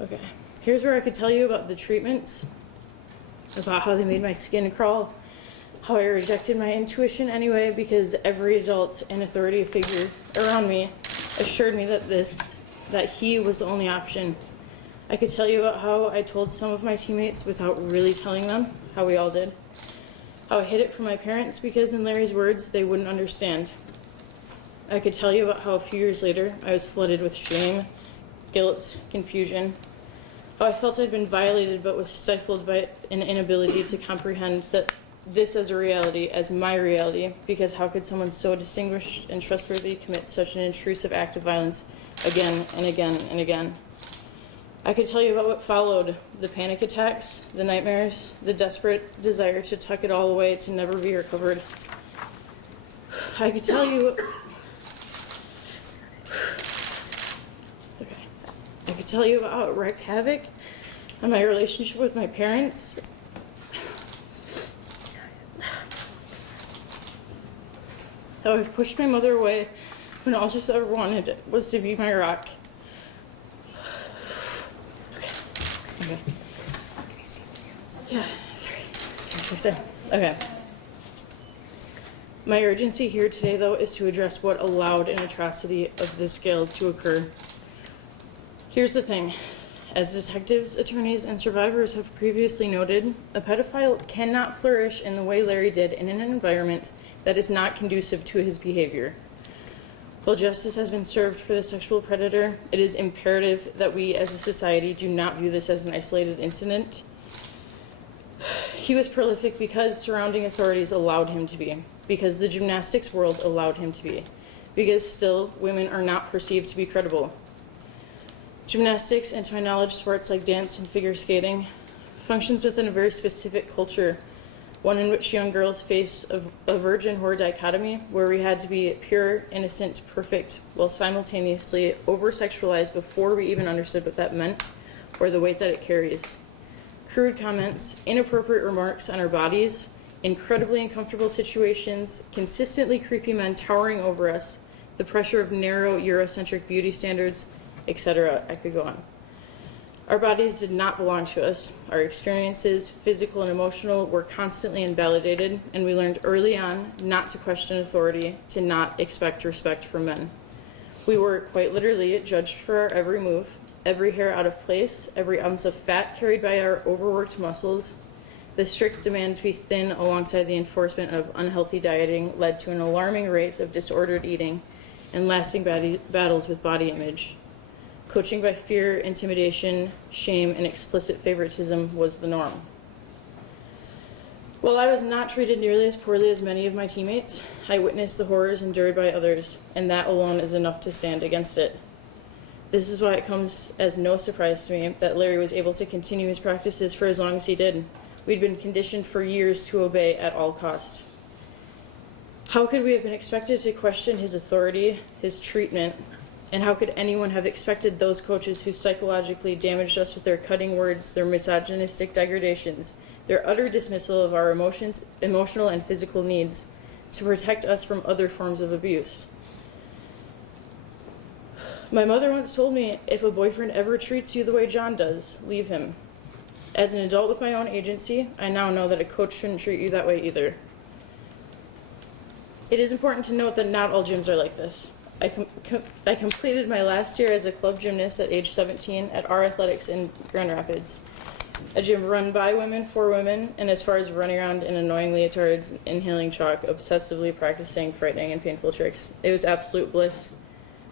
Okay, here's where I could tell you about the treatments, about how they made my skin crawl, how I rejected my intuition anyway, because every adult and authority figure around me assured me that he was the only option. I could tell you about how I told some of my teammates without really telling them, how we all did. How I hid it from my parents because, in Larry's words, they wouldn't understand. I could tell you about how a few years later I was flooded with shame, guilt, confusion. How I felt I'd been violated but was stifled by an inability to comprehend that this as a reality, as my reality, because how could someone so distinguished and trustworthy commit such an intrusive act of violence again and again and again? I could tell you about what followed, the panic attacks, the nightmares, the desperate desire to tuck it all away to never be recovered. I could tell you... Okay. I could tell you about how it wreaked havoc on my relationship with my parents. How I pushed my mother away when all she ever wanted was to be my rock. Okay. Yeah, sorry. Okay. My urgency here today, though, is to address what allowed an atrocity of this scale to occur. Here's the thing. As detectives, attorneys, and survivors have previously noted, a pedophile cannot flourish in the way Larry did in an environment that is not conducive to his behavior. While justice has been served for the sexual predator, it is imperative that we as a society do not view this as an isolated incident. He was prolific because surrounding authorities allowed him to be, because the gymnastics world allowed him to be, because still women are not perceived to be credible. Gymnastics, and to my knowledge, sports like dance and figure skating, functions within a very specific culture, one in which young girls face a virgin-whore dichotomy where we had to be pure, innocent, perfect, while simultaneously over-sexualized before we even understood what that meant or the weight that it carries. Crude comments, inappropriate remarks on our bodies, incredibly uncomfortable situations, consistently creepy men towering over us, the pressure of narrow Eurocentric beauty standards, etc. I could go on. Our bodies did not belong to us. Our experiences, physical and emotional, were constantly invalidated, and we learned early on not to question authority, to not expect respect from men. We were, quite literally, judged for our every move, every hair out of place, every ounce of fat carried by our overworked muscles. The strict demand to be thin alongside the enforcement of unhealthy dieting led to an alarming rate of disordered eating and lasting battles with body image. Coaching by fear, intimidation, shame, and explicit favoritism was the norm. While I was not treated nearly as poorly as many of my teammates, I witnessed the horrors endured by others, and that alone is enough to stand against it. This is why it comes as no surprise to me that Larry was able to continue his practices for as long as he did. We'd been conditioned for years to obey at all costs. How could we have been expected to question his authority, his treatment, and how could anyone have expected those coaches who psychologically damaged us with their cutting words, their misogynistic degradations, their utter dismissal of our emotions, emotional and physical needs, to protect us from other forms of abuse? My mother once told me, if a boyfriend ever treats you the way John does, leave him. As an adult with my own agency, I now know that a coach shouldn't treat you that way either. It is important to note that not all gyms are like this. I completed my last year as a club gymnast at age 17 at our athletics in Grand Rapids, a gym run by women for women, and as far as running around in annoying leotards, inhaling chalk, obsessively practicing frightening and painful tricks, it was absolute bliss.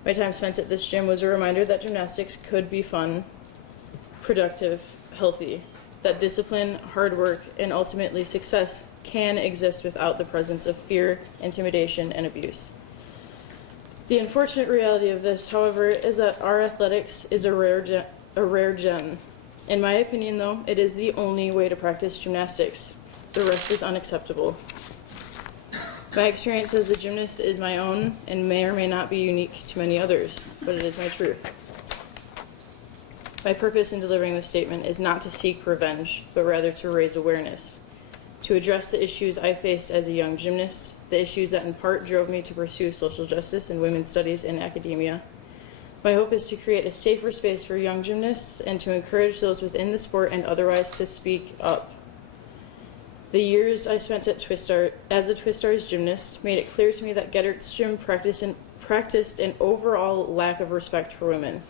My time spent at this gym was a reminder that gymnastics could be fun, productive, healthy, that discipline, hard work, and ultimately success can exist without the presence of fear, intimidation, and abuse. The unfortunate reality of this, however, is that our athletics is a rare gem. In my opinion, though, it is the only way to practice gymnastics. The rest is unacceptable. My experience as a gymnast is my own and may or may not be unique to many others, but it is my truth. My purpose in delivering this statement is not to seek revenge, but rather to raise awareness, to address the issues I faced as a young gymnast, the issues that in part drove me to pursue social justice and women's studies in academia. My hope is to create a safer space for young gymnasts and to encourage those within the sport and otherwise to speak up. The years I spent at as a Twist Stars gymnast made it clear to me that Geddert's gym practiced an overall lack of respect for women.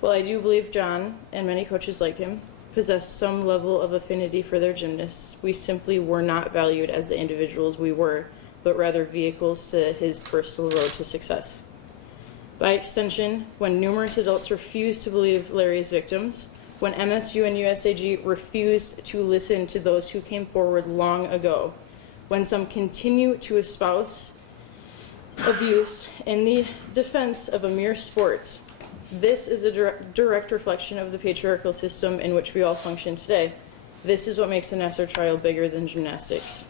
While I do believe John, and many coaches like him, possess some level of affinity for their gymnasts, we simply were not valued as the individuals we were, but rather vehicles to his personal road to success. By extension, when numerous adults refused to believe Larry's victims, when MSU and USAG refused to listen to those who came forward long ago, when some continue to espouse abuse in the defense of a mere sport, this is a direct reflection of the patriarchal system in which we all function today. This is what makes the Nassar trial bigger than gymnastics.